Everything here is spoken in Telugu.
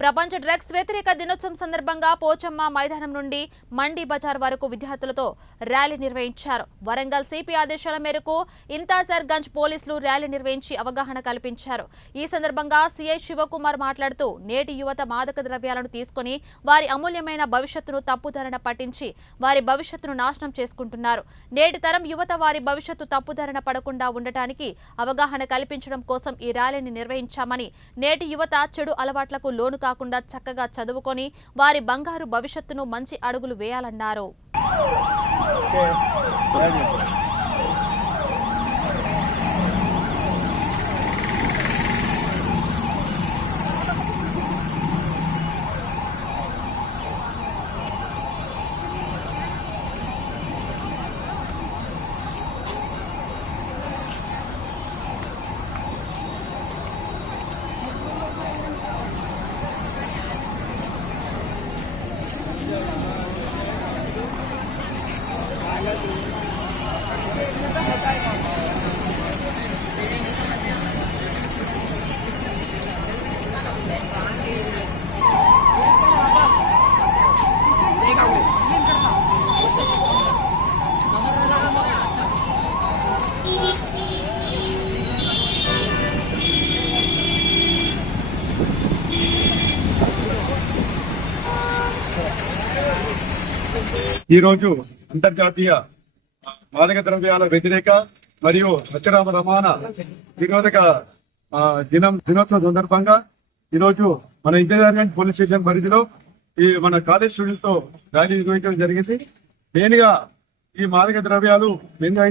ప్రపంచ డ్రగ్స్ వ్యతిరేక దినోత్సవం సందర్భంగా పోచమ్మ మైదానం నుండి మండి బజార్ వరకు విద్యార్థులతో ర్యాలీ నిర్వహించారు. వరంగల్ సిపి ఆదేశాల మేరకు ఇంతాజర్ గంజ్ పోలీసులు ర్యాలీ నిర్వహించి అవగాహన కల్పించారు. ఈ సందర్భంగా సిఐ శివకుమార్ మాట్లాడుతూ నేటి యువత మాదక ద్రవ్యాలను తీసుకుని వారి అమూల్యమైన భవిష్యత్తును తప్పుదారిన పట్టించి వారి భవిష్యత్తును నాశనం చేసుకుంటున్నారు. నేటి తరం యువత వారి భవిష్యత్తు తప్పుదారిన పడకుండా ఉండటానికి అవగాహన కల్పించడం కోసం ఈ ర్యాలీని నిర్వహించామని, నేటి యువత చెడు అలవాట్లకు లోను కాకుండా చక్కగా చదువుకొని వారి బంగారు భవిష్యత్తును మంచి అడుగులు వేయాలన్నారు. ఈ రోజు అంతర్జాతీయ మాదక ద్రవ్యాల వ్యతిరేక మరియు అక్రమ రవాణా నిరోధక దినోత్సవం సందర్భంగా ఈరోజు మన ఇంతజార్ పోలీస్ స్టేషన్ పరిధిలో ఈ మన కాలేజ్ స్టూడెంట్స్ తో ర్యాలీ నిర్వహించడం జరిగింది. మెయిన్ గా ఈ మాదక ద్రవ్యాలు మెయిన్ గా